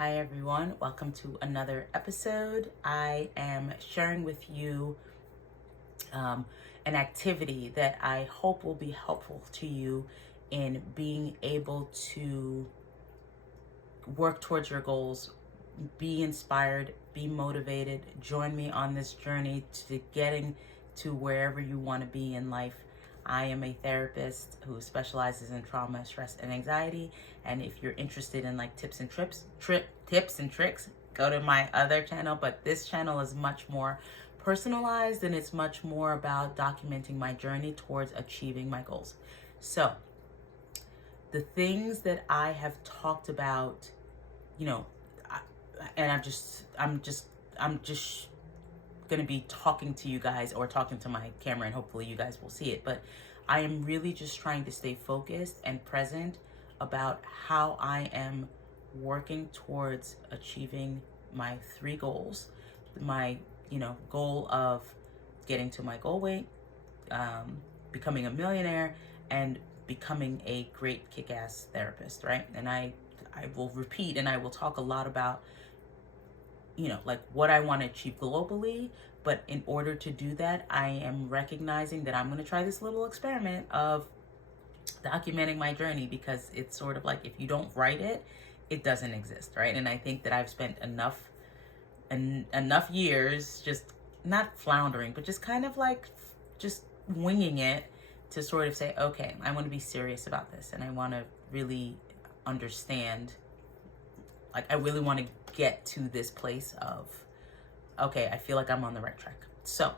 Hi everyone, welcome to another episode. I am sharing with you an activity that I hope will be helpful to you in being able to work towards your goals, be inspired, be motivated. Join me on this journey to getting to wherever you want to be in life. I am a therapist who specializes in trauma, stress, and anxiety. And if you're interested in like tips and tricks, go to my other channel. But this channel is much more personalized, and it's much more about documenting my journey towards achieving my goals. So the things that I have talked about, you know, and I'm just going to be talking to you guys, or talking to my camera, and hopefully you guys will see it. But I am really just trying to stay focused and present about how I am working towards achieving my 3 goals. My, goal of getting to my goal weight, becoming a millionaire, and becoming a great kick-ass therapist, right? And I will repeat, and I will talk a lot about like what I want to achieve globally. But in order to do that, I am recognizing that I'm going to try this little experiment of documenting my journey, because it's sort of like, if you don't write it, it doesn't exist, right? And I think that I've spent enough years just not floundering, but just kind of like just winging it, to sort of say, okay, I want to be serious about this, and I want to really understand, like I really want to get to this place of, okay, I feel like I'm on the right track. So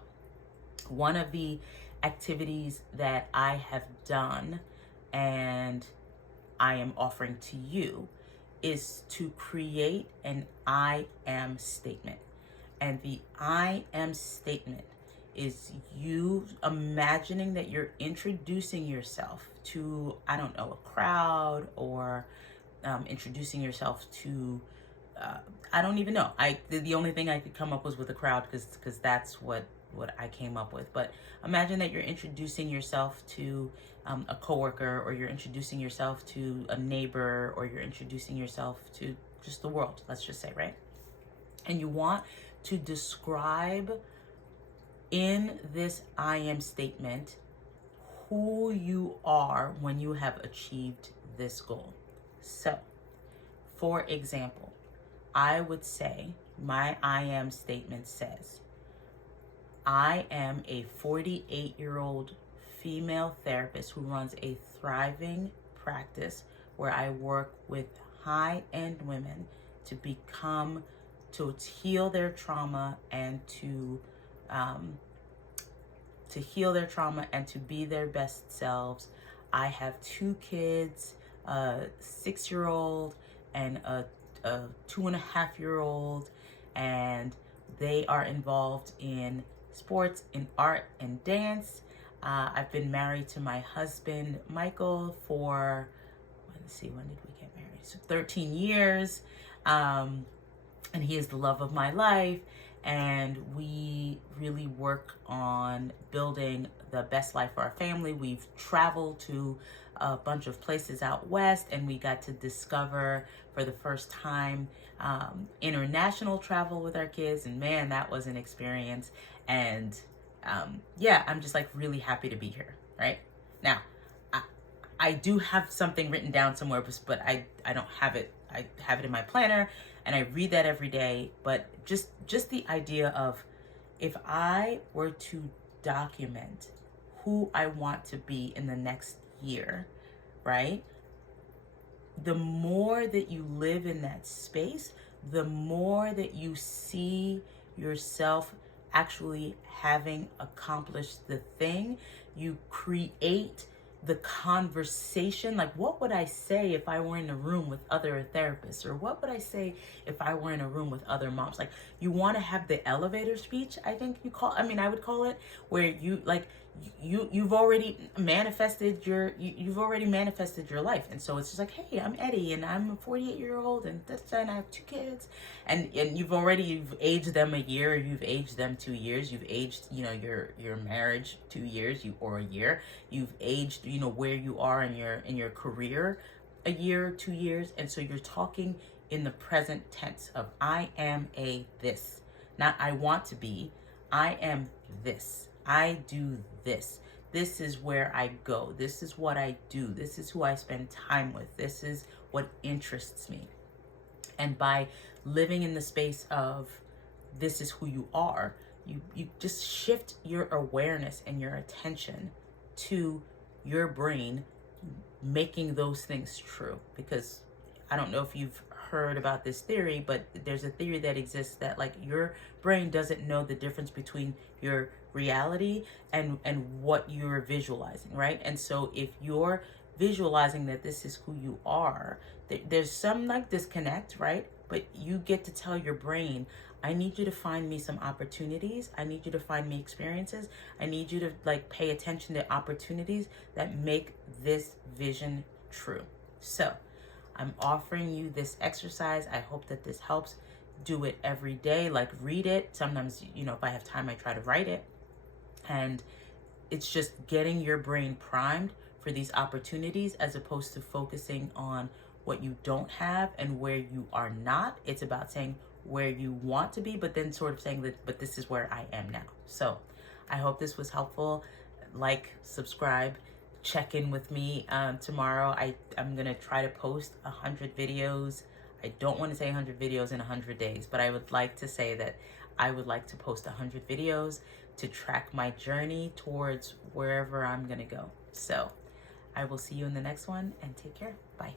one of the activities that I have done and I am offering to you is to create an I am statement. And the I am statement is you imagining that you're introducing yourself to, I don't know, a crowd, or introducing yourself to, I don't even know. The only thing I could come up was with a crowd, because that's what I came up with. But imagine that you're introducing yourself to a coworker, or you're introducing yourself to a neighbor, or you're introducing yourself to just the world, let's just say, right? And you want to describe in this I am statement who you are when you have achieved this goal. So, for example, I would say my I am statement says, I am a 48-year-old female therapist who runs a thriving practice where I work with high-end women to heal their trauma, and to heal their trauma and to be their best selves. I have 2 kids, a 6-year-old and a 2.5-year-old, and they are involved in sports, in art, and dance. I've been married to my husband, Michael, for, when did we get married? So 13 years. And he is the love of my life. And we really work on building the best life for our family. We've traveled to a bunch of places out west, and we got to discover for the first time international travel with our kids. And man, that was an experience. And I'm just like really happy to be here, right? Now, I do have something written down somewhere, but I don't have it. I have it in my planner, and I read that every day. But just the idea of, if I were to document who I want to be in the next year, right? The more that you live in that space, the more that you see yourself actually having accomplished the thing. You create the conversation. Like, what would I say if I were in a room with other therapists? Or what would I say if I were in a room with other moms? Like, you want to have the elevator speech, I think I would call it, where you like, you've already manifested you've already manifested your life. And so it's just like, hey, I'm Eddie, and I'm a 48-year-old, and and I have 2 kids, and you've aged them a year, you've aged them 2 years, you've aged your marriage 2 years, or a year, you've aged where you are in your career a year, 2 years. And so you're talking in the present tense of I am a this, not I want to be. I am this. I do this. This is where I go. This is what I do. This is who I spend time with. This is what interests me. And by living in the space of this is who you are, you just shift your awareness and your attention to your brain making those things true. Because I don't know if you've heard about this theory, but there's a theory that exists that like your brain doesn't know the difference between your reality and what you're visualizing, right? And so if you're visualizing that this is who you are, there's some like disconnect, right? But you get to tell your brain, I need you to find me some opportunities. I need you to find me experiences. I need you to like pay attention to opportunities that make this vision true. So I'm offering you this exercise. I hope that this helps. Do it every day, like read it. Sometimes, if I have time, I try to write it. And it's just getting your brain primed for these opportunities as opposed to focusing on what you don't have and where you are not. It's about saying where you want to be, but then sort of saying that, but this is where I am now. So I hope this was helpful. Like, subscribe, check in with me tomorrow. I'm gonna try to post 100 videos. I don't want to say 100 videos in 100 days, but I would like to say that I would like to post 100 videos to track my journey towards wherever I'm gonna go. So I will see you in the next one, and take care. Bye.